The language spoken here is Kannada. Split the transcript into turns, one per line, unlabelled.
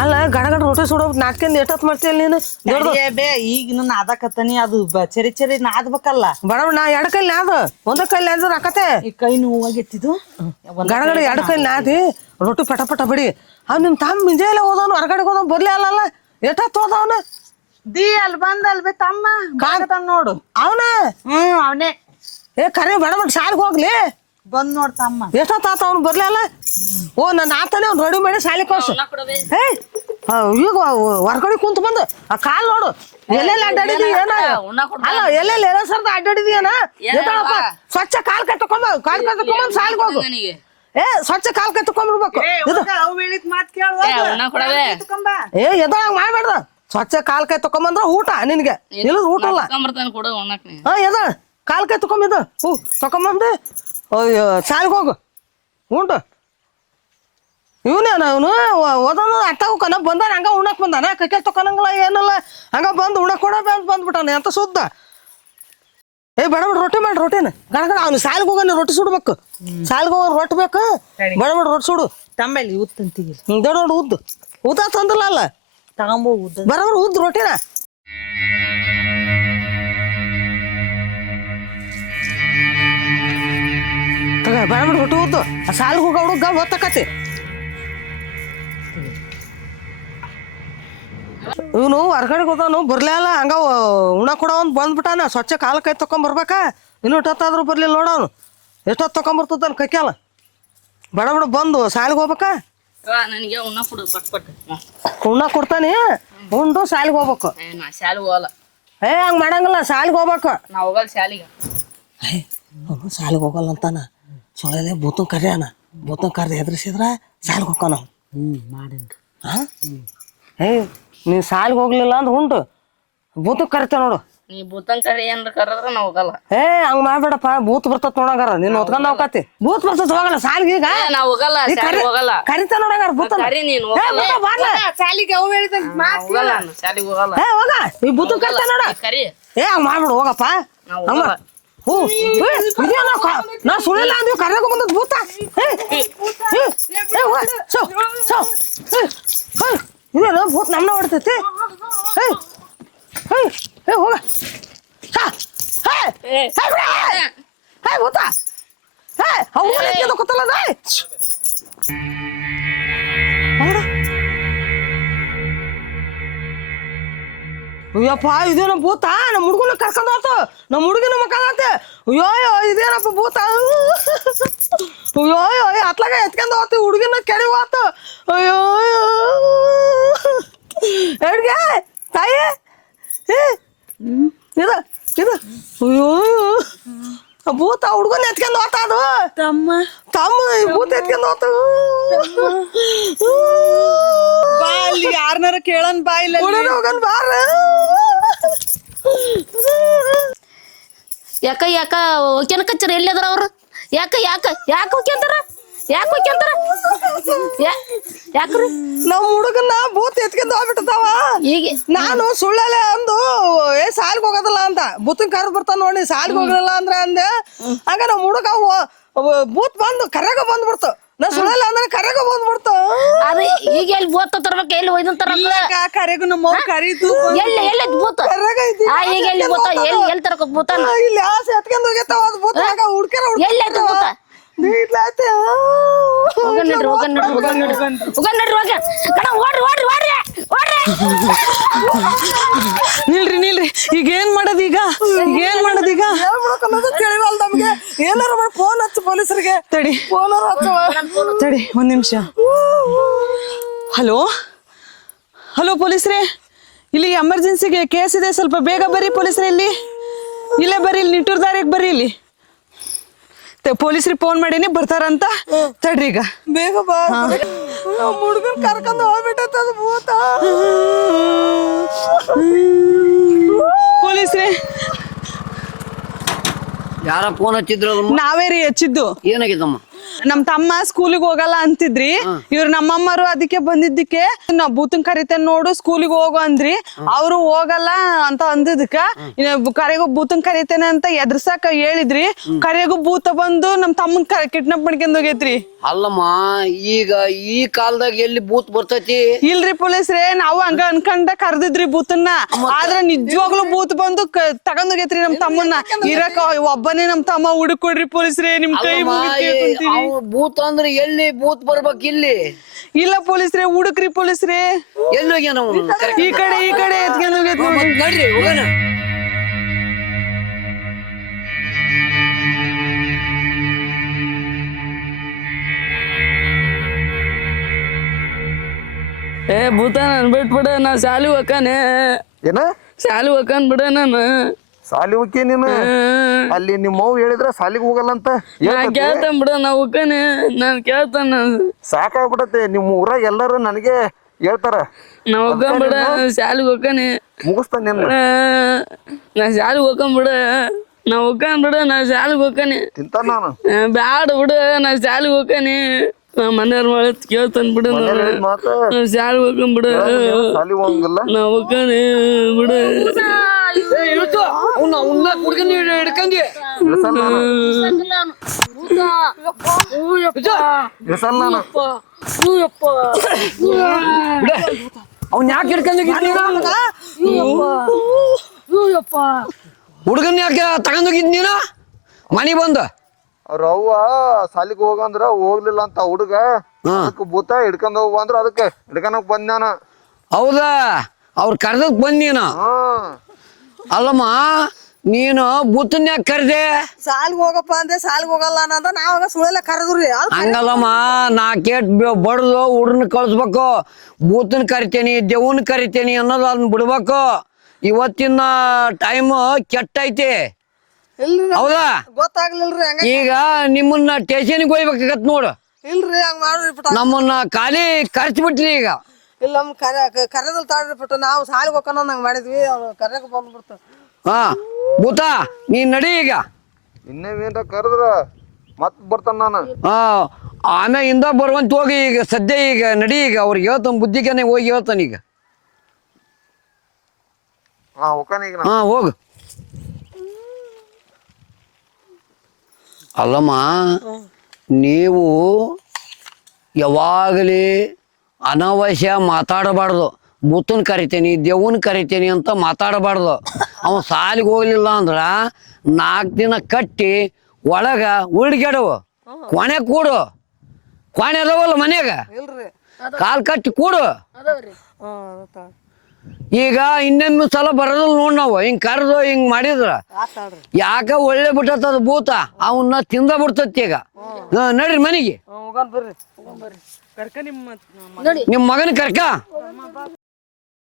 ಅಲ್ಲ ಗಡ ಗಡ ರೊಟ್ಟಿ ಸುಡೋಕ್ ನಾಟ್ಕೊಂಡ್ ಎಷ್ಟೊತ್ ಮಾಡ್ತೀಯಲ್ಲ ನೀನು? ದೊಡ್ಡ
ಬೇ ಈಗ ನಾದಕತ್ತನಿ ಅದು ಬ- ಚರಿ ಚರಿ ನಾದ್ಬೇಕಲ್ಲ.
ಬಡ ನಾ ಎರಡು ಕೈಲಿ ನಾದು. ಒಂದ ಕೈಲಿ ನಾದ್ರೆ ಆಕತೆ
ಈ ಕೈ ನೋವಾಗಿತ್ತಿದು
ಗಡ ಗಡ ಎರಡು ಕೈಲಿ ನಾದಿ ರೊಟ್ಟಿ ಪಟ ಪಟ ಬಿಡಿ. ಅವ್ ನಿಮ್ ತಮ್ಮ ಮುಂಜಾನೆ ಹೋದವನು ಹೊರಗಡೆ ಹೋದವ್ ಬರ್ಲಿ ಅಲ್ಲಲ್ಲ ಎಷ್ಟೊತ್ತು ಹೋದವನು?
ದಿ ಅಲ್ಲಿ ಬಂದ ತಮ್ಮ. ನೋಡು.
ಅವನ?
ಹ್ಮ್ ಅವನೇ.
ಏ ಕರೆ ಬಡ ಬಡ ಶಾಲೆಗೆ ಹೋಗ್ಲಿ.
ಬಂದ್ ನೋಡ್ತಮ್ಮ
ಎಷ್ಟೊತ್ತು ಆತ ಅವ್ನು ಬರ್ಲಿ ಓ ನನ್ನ ಆತನೇ ಅವ್ನು ರೆಡಿ ಮಾಡಿ ಶಾಲೆ ಕಳ್ಸು. ಏ ಆ, ಈಗ ಹೊರಗಡೆ ಕುಂತ ಬಂದು ಆ ಕಾಲ್ ನೋಡು. ಎಲ್ಲೆಲ್ಲಿ ಅಡ್ಡಾಡಿದಿ ಏನ ಅಲ್ಲ ಎಲ್ಲೆಲ್ಲಿ ಎಲ್ಲ ಸರ್ದ ಅಡ್ಡಾಡಿದಿ ಏನ? ಎದ್ದೇಳಪ್ಪ. ಸ್ವಚ್ಛ ಕಾಲ್ ಕೈ ತಕೊಂಬ ಕಾಲ್ ಕೈ ತಕೊಂಬಂದ್ ಶಾಲೆಗೆ ಹೋಗು. ಏ ಸ್ವಚ್ಛ ಕಾಲ್ ಕೈ ತಕೊಂಡ್ಬಿಡ್ಬೇಕು ಇದು.
ಅವ್ ಹೇಳಿದ್ ಮಾತ್ ಕೇಳುವ
ಏ ಎದಳಂಗ್ ಮಾಡ್ಬೇಡ್ದ. ಸ್ವಚ್ಛ ಕಾಲ್ ಕೈ ತಕೊಂಬಂದ್ರ ಊಟ ನಿನ್ಗೆ. ಇಲ್ಲ ಊಟ ಇಲ್ಲ
ಬರ್ತಾನೆ ಕೊಡು ಉಣ್ಣಕ್ ನೀ
ಹಾ ಎದ ಕಾಲ್ ಕೈ ತಕೊಂಬಿದ್ದು ಹ್ಞೂ ತಕೊಂಬಂದು. ಅಯ್ಯೋ ಶಾಲೆಗೆ ಹೋಗು. ಉಂಟು. ಇವನೇನ ಅವನು? ಓದೋನು ಅಟ್ಟ ಹೋಗ್ಕನ ಬಂದಾನ ಹಂಗ ಉಣ್ಣಕ್ ಬಂದಾನ. ಕೈಕೆ ತಕೊಳಂಗಿಲ್ಲ ಏನಲ್ಲ. ಹಂಗ ಬಂದು ಉಣಕ್ ಕೊಡ ಅಂತ ಬಂದ್ಬಿಟ್ಟಾನೆ ಅಂತ ಸುದ್ದ ಏ ಬಡ ಬಡ ರೊಟ್ಟಿ ಮಾಡಿ ರೊಟ್ಟಿನ. ಗಣ ಗಣ ಅವ್ನು ಸಾಲಿಗೆ ಹೋಗಾನ ರೊಟ್ಟಿ ಸುಡ್ಬೇಕು. ಸಾಲಿಗೆ ಹೋಗಿ ರೊಟ್ಟಿ ಬೇಕು. ಬಡ ಬಡ ರೊಟ್ಟಿ ಸುಡು.
ತಮ್ಮಲ್ಲಿ
ಹಿಂಗ್ ದೊಡ್ಡ ದೊಡ್ಡ ಉದ್ದು. ಉದ್ದ ತಂದಿಲ್ಲ ಅಲ್ಲ?
ತಗೊಂಬೋ ಉದ್ದ.
ಬರೋಬ್ರ ಉದ್ದು ರೊಟ್ಟಿನ. ಉದ್ದು ಆ ಸಾಲಿಗೆ ಹೋಗ ಹುಡುಗ ಒತ್ತಕತಿ ಇವನು ಹೊರಗಡೆ ಹೋದವನು ಬರ್ಲಿಲ್ಲ ಹಂಗ ಉಣ ಕೊಡೋನ್ ಬಂದ್ಬಿಟ್ಟಾನ. ಸ್ವಚ್ಛ ಕಾಲ ಕೈ ತೊಕೊಂಬರ್ಬೇಕಾ ಬರ್ಬೇಕಾ? ಇನ್ನು ಎಷ್ಟೊತ್ತಾದ್ರೂ ಬರ್ಲಿಲ್ಲ ನೋಡವನು ಎಷ್ಟೊತ್ತು ತಕೊಂಬರ್ತದನ್ ಕೈಕಾಲ ಬಡ ಬಡ ಬಂದು ಸಾಲಿಗೆ ಹೋಗ್ಬೇಕಾ?
ನನಗೆ ಉಣ್ಣ ಕೊಡು ಪಟ್
ಉಣ್ಣ ಕೊಡ್ತಾನೆ? ಉಂಡು ಸಾಲಿಗೆ ಹೋಗ್ಬೇಕು.
ಏ, ನಾ ಶಾಲೆ ಹೋಗಲ್ಲ.
ಏ ಹಂಗ್ ಮಾಡಂಗಿಲ್ಲ ಸಾಲಿಗೆ ಹೋಗ್ಬೇಕು.
ನಾ ಹೋಗಲ್ಲ ಶಾಲಿಗೆ.
ಸಾಲಿಗೆ ಶಾಲಿಗೆ ಹೋಗಲ್ಲ ಅಂತಾನ. ಸೊಳ್ಳೆ ಬೂತನ್ ಕರ್ಯಾನ ಬೂತನ್ ಕರೆ ಎದುರಿಸಿದ್ರ ಸಾಲಿಗೆ ಹೋಗ್ತಾನ
ಹ್ಞೂ ಮಾಡೇನ್ರಿ.
ಹಾ ಏ ನೀ ಸಾಲಿಗೆ ಹೋಗ್ಲಿಲ್ಲ ಅಂದ್ರೆ ಉಂಟು. ಭೂತಕ್ಕೆ ಕರಿತೇವೆ ನೋಡು.
ನೀ ಭೂತನ್ ಕರೆ ಏನ್ರ ಕರೆದ್ರ ನಾ ಹೋಗಲ್ಲ.
ಏ ಹಂಗ ಮಾಡ್ಬೇಡಪ್ಪ. ಬೂತ್ ಬರ್ತತ್ ನೋಡಂಗಾರ ನೀನ್ ಹೊತ್ಕೊಂಡ್ ಹೋಗತಿ ಬೂತ್ ಬರ್ತತ್ ಹೋಗಲ್ಲ ಸಾಲಿಗೆ ಈಗ?
ನಾವು ನಾ ಹೋಗಲ್ಲ
ನೀ ಕರಿ-
ಹೋಗಲ್ಲ.
ಕರಿತ ನೋಡಂಗಾರ ಭೂತ
ಕರಿ ನೀನು ಹೋಗಲ್ಲ.
ಶಾಲಿಗೆ ಅವ್ ಹೇಳಿದ
ನಾ ಹೋಗಲ್ಲ ನಾನು ಶಾಲಿಗೆ ಹೋಗಲ್ಲ.
ಏ ಹೋಗ. ಈ ಭೂತ ಕರಿತ ನೋಡ.
ನೀ ಕರಿ.
ಏ ಹಂಗ್ ಮಾಡ್ಬಿಡು ಹೋಗಪ್ಪ.
ನಾವು
ಹಂಗ
ಹೋಗಲ್ಲ
ಏ, ಇದೇನೋ ನಾ ಸುಳಿಲ್ಲ ಅಂದ್ವಿ ಕರ್ಯಾಗ ಬಂದದ್ ಭೂತ. ಸೋ, ಸೋ, ಇದೇನೋ ಭೂತ ನಮ್ನ ಹೊಡ್ತೈತಿ. ಹೇ ಹೋಗ. ಹೇ ಭೂತ. ಏ, ಅವ್ನು ಎತ್ಕೊಂಡು ಅಯ್ಯಪ್ಪ ಇದೇನೋ ಭೂತ? ನಮ್ಮ ಹುಡುಗನ ಕರ್ಕೊಂಡು ಹೋತು. ನಮ್ಮ ಹುಡುಗಿನ ಮಕ್ಕಳಾತೆ ಅಯ್ಯೋ ಅಯ್ಯೋ ಇದೇನಪ್ಪ ಭೂತ? ಅಯ್ಯೋ ಅತ್ಲಾಗ ಎತ್ಕೊಂಡು ಹೋತು ಹುಡುಗಿನ ಕೆಡಿ ಹೋತು. ಅಯ್ಯೋ ಎಡ್ಗೆ ತಾಯಿ. ಇದು ಇದು. ಅಯ್ಯೋ ಭೂತ ಹುಡುಗನ ಎತ್ಕೊಂಡು ಹೋತ ಅದು.
ತಮ್ಮ.
ತಮ್ಮ ಭೂತ ಎತ್ಕೊಂಡು ಹೋತು.
ಯಾರನಾರ ಕೇಳನ್ ಬಾ ಇಲ್ಲ
ಹೋಗನ್ ಬಾರ
ಯಾಕ ಯಾಕ ಹೋಗ್ಯಾನಕಚ್ಚಾರ ಎಲ್ಲಿ ಅದಾರ ಅವ್ರು? ಯಾಕ ಯಾಕ ಯಾಕ ಹೋಗ್ಯಂತಾರ ಯಾಕ ಹೋಗ್ಯಂತಾರ ಯಾಕ್ರಿ?
ನಮ್ಮ ಹುಡುಗನ ಬೂತ್ ಎತ್ಕೊಂಡ್ ಹೋಗ್ಬಿಟ್ಟತಾವ
ಈಗ
ನಾನು ಸುಳ್ಳಲೆ ಅಂದು ಏ ಸಾಲಿಗೆ ಹೋಗೋದಲ್ಲ ಅಂತ. ಬೂತನ್ ಕರ್ ಬರ್ತಾನ ನೋಡಿ ಸಾಲಿಗೆ ಹೋಗಲ್ಲ ಅಂದ್ರೆ ಅಂದೆ. ಹಂಗ ನಮ್ಮ ಹುಡುಗ ಬೂತ್ ಬಂದು ಕರ್ಯಾಗ ಬಂದ್ಬಿಡ್ತು. ನಾ ಸುಳಲ್ಲ ಅಂದ್ರೆ ಕರೆಗ ಬಂದ್ಬಿಡ್ತು.
ಅದ ಈಗ ಎಲ್ಲಿ ಬೋತ ತರ್ಬೇಕ ಎಲ್ಲಿ ಒಯ್ದನ್ ತರಕ
ಕರೆಗೂ ನಮ್ಮ ಕರೀತು
ಎಲ್ಲಿ ಎಲ್ಲಿ ಬೋತ
ಕರ್ಯಾಗ ಐತಿ
ಆ ಈಗ ಎಲ್ಲಿ ಬೋತ ಎಲ್ಲಿ ಎಲ್ಲಿ ತರಕ ಬೋತಾನ
ಇಲ್ಲಿ ಆಸೆ ಎತ್ಕೊಂಡು ಹೋಗ್ಯತಾವ ಅದು ಬೂತ್ ಹಂಗ ಹುಡ್ಕ್ಯಾರ
ಎಲ್ಲಿ ಐತೆ ಬೂತ?
ನೀಡ್ಲಾತೆ
ನಡ್ರಿ ನಡ್ರಿ ನಡ್ರಿ. ನಡ್ರಿ ಕಣ ಓಡ್ರಿ ಓಡ್ರಿ ಓಡ್ರಿ. ಓಡ್ರಿ
ನಿಲ್ರಿ ನಿಲ್ರಿ ಈಗ ಏನ್ ಮಾಡೋದ್ ಈಗ ಈಗ ಏನ್ ಮಾಡೋದ್ ಈಗ
ಹೇಳ್ಬಿಡಕ್ಕನ್ನೋದು ತಿಳಿವಲ್ಲ ನಮ್ಗೆ ಏನಾರ ಮಾಡಿ ಫೋನ್ ಹಚ್ಚು ಪೊಲೀಸರಿಗೆ
ತಡಿ. ತಡಿ ಒಂದ್ ನಿಮಿಷ. ಹಲೋ? ಹಲೋ ಪೊಲೀಸ್ರೇ? ಇಲ್ಲಿ ಎಮರ್ಜೆನ್ಸಿಗೆ ಕೇಸ್ ಇದೆ ಸ್ವಲ್ಪ ಬೇಗ ಬರ್ರಿ ಪೊಲೀಸ್ರೇ ಇಲ್ಲಿ. ಇಲ್ಲೇ ಬರ್ರಿ ಇಲ್ಲಿ ನಿಟ್ಟೂರ್ ದಾರಿಗೆ ಬರ್ರಿ ಇಲ್ಲಿ. ಪೊಲೀಸ್ರಿಗೆ ಫೋನ್ ಮಾಡೀನಿ ಬರ್ತಾರಂತ. ತಡ್ರಿ ಈಗ.
ಬೇಗ ಬಾ. ಹುಡುಗನ್ ಕರ್ಕೊಂಡು ಹೋಗ್ಬಿಟ್ಟದ ಅದು ಭೂತ
ಪೊಲೀಸ್ರೇ
ಯಾರ ಫೋನ್?
ನಾವೇ ರೀ ಹಚ್ಚಿದ್ದು.
ನಮ್ಮ
ನಮ್ ತಮ್ಮ ಸ್ಕೂಲಿಗೆ ಹೋಗಲ್ಲ ಅಂತಿದ್ರಿ. ಇವ್ರ ನಮ್ಮಮ್ಮರು ಅದಕ್ಕೆ ಬಂದಿದ್ದಕ್ಕೆ ನಾ ಬೂತನ್ ಕರಿತೇನ್ ನೋಡು ಸ್ಕೂಲಿಗೆ ಹೋಗು ಅಂದ್ರಿ. ಅವ್ರು ಹೋಗಲ್ಲ ಅಂತ ಅಂದಿದ್ದಕ್ಕ. ಕರೆಗೂ ಬೂತನ್ ಕರಿತೇನೆ ಅಂತ ಎದ್ರಸಾಕ ಹೇಳಿದ್ರಿ. ಕರೆಗೂ ಭೂತ ಬಂದು ನಮ್ ತಮ್ಮನ್ ಕಿಡ್ನಾಪ್ ಮಾಡ್ಕೊಂಡ್ ಹೋಗೈತ್ರಿ.
ಅಲ್ಲಮ್ಮ ಈಗ ಈ ಕಾಲದಾಗ ಎಲ್ಲಿ ಬೂತ್ ಬರ್ತೈತಿ?
ಇಲ್ರಿ ಪೊಲೀಸ್ರೇ ನಾವು ಹಂಗ ಅನ್ಕಂಡ ಕರ್ದಿದ್ರಿ ಬೂತನ್ನ ಆದ್ರ ನಿಜವಾಗ್ಲೂ ಬೂತ್ ಬಂದು ತಗೊಂಡೋಗೈತ್ರಿ ನಮ್ ತಮ್ಮನ್ನ. ಇರಕ ಒಬ್ಬನೇ ನಮ್ ತಮ್ಮ ಹುಡುಕೊಡ್ರಿ ಪೊಲೀಸ್ರೇ ನಿಮ್ ಕೈ
ಅಲ್ಲಮ್ಮ,
ಮುಗಿದ್
ಈ-
ಕೇಳ್ಕೊಂತೀವಿ.
ಅವ್ ಬೂತ್ ಅಂದ್ರೆ ಎಲ್ಲಿ ಬೂತ್ ಬರ್ಬೇಕು ಇಲ್ಲಿ?
ಇಲ್ಲ ಪೊಲೀಸ್ರೇ ಹುಡುಕ್ರಿ ಪೊಲೀಸ್ರೇ.
ಎಲ್ಲಿ ಹೋಗ್ಯಾನ ಅವ್ನು?
ಈ ಕಡೆ ಈ ಕಡೆ ಎತ್ಕೊಂಡ್ ಹೋಗೈತ್
ಹ್ಮ್,
ನೋಡ್ರಿ
ನಡ್ರಿ ಹೋಗೋಣ.
ಏ ಭೂತ ನಾನು ಬಿಟ್ಬಿಡ ನಾ ಶಾಲಿ ಹೋಕಾನೆ
ಏನ?
ಶಾಲಿ ಹೋಕಾನ್ ಬಿಡ ನಾನು.
ಸಾಲಿ ಹೋಗಿ ನೀನು? ಅಲ್ಲಿ ನಿಮ್ಮ ಅವ್ವ ಹೇಳಿದ್ರ ಸಾಲಿಗೆ ಹೋಗಲ್ಲ ಅಂತ
ನಾ ಕೇಳ್ತಾನ ಬಿಡ ನಾ ಹೋಕಾನೆ ನಾನು ಕೇಳ್ತಾನ
ಸಾಕಾಗ್ಬಿಡತ್ತೆ ನಿಮ್ಮ ಊರಾಗ ಎಲ್ಲರೂ ನನಗೆ ಹೇಳ್ತಾರ.
ನಾ ಹೋಗನ್ ಬಿಡ ಶಾಲಿಗೆ ಹೋಕಾನೆ
ಮುಗಿಸ್ತಾನ ನಿನ್ನ
ನಾ ಶಾಲಿಗೆ ಹೋಕನ್ ಬಿಡ ನಾ ಹೋಗನ್ ಬಿಡ ನಾ ಶಾಲಿಗೆ ಹೋಕಾನೆ
ತಿಂತಾನ ನಾನು.
ಬ್ಯಾಡ ಬಿಡ ನಾ ಶಾಲಿಗೆ ಹೋಗ್ತಾನೆ ನಾ ಮನೆಯವ್ರ ಮಾಡಿ ಕೇಳ್ತಾನ ಬಿಡ
ಮನೇಲ್ ಹೇಳಿದ್ ಮಾತ?
ನಾ ಶಾಲಿಗೆ ಹೋಗ್ಕೊಂಡ್ ಬಿಡ.
ಸಾಲಿ ಹೋಗಂಗಿಲ್ಲ?
ಬಿಡ.
ಅವ್ನ ಯಾಕೆ ಹಿಡ್ಕೊಂಡೋಗಿದ್ದೀರ ಹುಡುಗನ್ ಯಾಕೆ ತಗೊಂಡೋಗಿದ್ ನೀನು? ಮನೆ ಬಂದ.
ಅವ್ರ ಅವ್ವ ಸಾಲಿಗೆ ಹೋಗಂದ್ರ ಹೋಗ್ಲಿಲ್ಲ ಅಂತ ಹುಡುಗ. ಅದಕ್ಕೆ ಭೂತ ಹಿಡ್ಕೊಂಡ್ ಹೋಗುವ ಅಂದ್ರ ಅದಕ್ಕೆ ಹಿಡ್ಕೊಂಡ್ ಬಂದ್ ನಾನು.
ಹೌದಾ? ಅವ್ರು ಕರ್ದಕ್ ಬಂದ್ ನೀನು?
ಹ್ಮ್
ಅಲ್ಲಮ್ಮ ನೀನು ಬೂತನ್ ಕರೆದೆ? ಕರ್ದೆ
ಸಾಲಿಗೆ ಹೋಗಪ್ಪ ಅಂದ್ರೆ ಸಾಲಿಗೆ ಹೋಗಲ್ಲ ಅನ್ನೋದ ನಾವಾಗ ಸುಳ್ಳೆಲ್ಲ ಕರೆದ್ರಿ. ಅದು
ಹಂಗಲ್ಲಮ್ಮ ನಾ ಕೇಟ್ ಬಡ್ದು ಹುಡ್ರನ್ನ ಕಳಿಸ್ಬೇಕು. ಬೂತನ್ ಕರಿತೀನಿ ದೇವನ್ ಕರಿತೀನಿ ಅನ್ನೋದು ಅದನ್ನ ಬಿಡ್ಬೇಕು. ಇವತ್ತಿನ ಟೈಮ್ ಕೆಟ್ಟೈತಿ
ಇಲ್ರಿ
ಹೌದಾ?
ಗೊತ್ತಾಗ್ಲಿಲ್ರಿ ಹಂಗ
ಈಗ ನಿಮ್ಮನ್ನ ಸ್ಟೇಷನ್ಗೆ ಹೋಗ್ಬೇಕಾಗತ್ ನೋಡು.
ಇಲ್ರಿ ಹಂಗ ಮಾಡ್ರಿ ಬಿಟ್ಟ.
ನಮ್ಮನ್ನ ಖಾಲಿ ಖರ್ಚು ಬಿಟ್ರಿ ಈಗ.
ಇಲ್ಲ ನಮ್ ಕರೆ ಕರೆದಲ್ ತಾಡ್ರಿ ಬಿಟ್ಟು ನಾವು ಸಾಲಿಗೆ ಹೋಗೋಣ ನಂಗೆ ಮಾಡಿದ್ವಿ ಅವ್ರು ಕರೆಯಕ್ಕೆ ಬಂದ್ಬಿಡ್ತು.
ಹಾ ಭೂತ ನೀನ್ ನಡಿ ಈಗ.
ಇನ್ನೇವೇನ್ರ ಕರೆದ್ರ? ಮತ್ ಬರ್ತಾನ ನಾನು.
ಹಾ ಆಮೇಲೆ ಇಂದ ಬರುವಂತ ಹೋಗಿ ಈಗ ಸದ್ಯ ಈಗ ನಡಿ ಈಗ ಅವ್ರಿಗೆ ಹೇಳ್ತಾನ ಬುದ್ಧಿಗೆನೆ ಹೋಗಿ ಹೇಳ್ತಾನೆ ಈಗ.
ಹಾ ಹೋಗಾನ ಈಗ ನಾನು.
ಹಾ ಹೋಗು. ಅಲ್ಲಮ್ಮ ನೀವು ಯಾವಾಗಲೇ ಅನವಶ್ಯ ಮಾತಾಡಬಾರ್ದು. ಮುತ್ತನ್ ಕರಿತೇನೆ ದೇವನ್ ಕರಿತೇನೆ ಅಂತ ಮಾತಾಡಬಾರ್ದು. ಅವ ಸಾಲಿಗೆ ಹೋಗ್ಲಿಲ್ಲ ಅಂದ್ರ ನಾಲ್ಕು ದಿನ ಕಟ್ಟಿ ಒಳಗ ಉಳ್ಗೆಡವು. ಕೊನೆ ಕೂಡು. ಕೊನೆ ಅದಾವಲ್ಲ ಮನ್ಯಾಗ?
ಇಲ್ರಿ.
ಕಾಲ್ ಕಟ್ಟಿ ಕೂಡು. ಈಗ ಇನ್ನೊಮ್ಮೆ ಸಲ ಬರೋದಿಲ್ಲ ನೋಡ್ ನಾವು. ಹಿಂಗ್ ಕರೆದು ಹಿಂಗ್ ಮಾಡಿದ್ರ ಯಾಕ ಒಳ್ಳೆ ಬಿಟ್ಟದ ಭೂತ? ಅವನ್ನ ತಿಂದ ಬಿಡ್ತತಿ ಈಗ. ನಡ್ರಿ ಮನೆಗೆ.
ನಿಮ್ಮ
ನಿಮ್ ಮಗನ ಕರ್ಕ?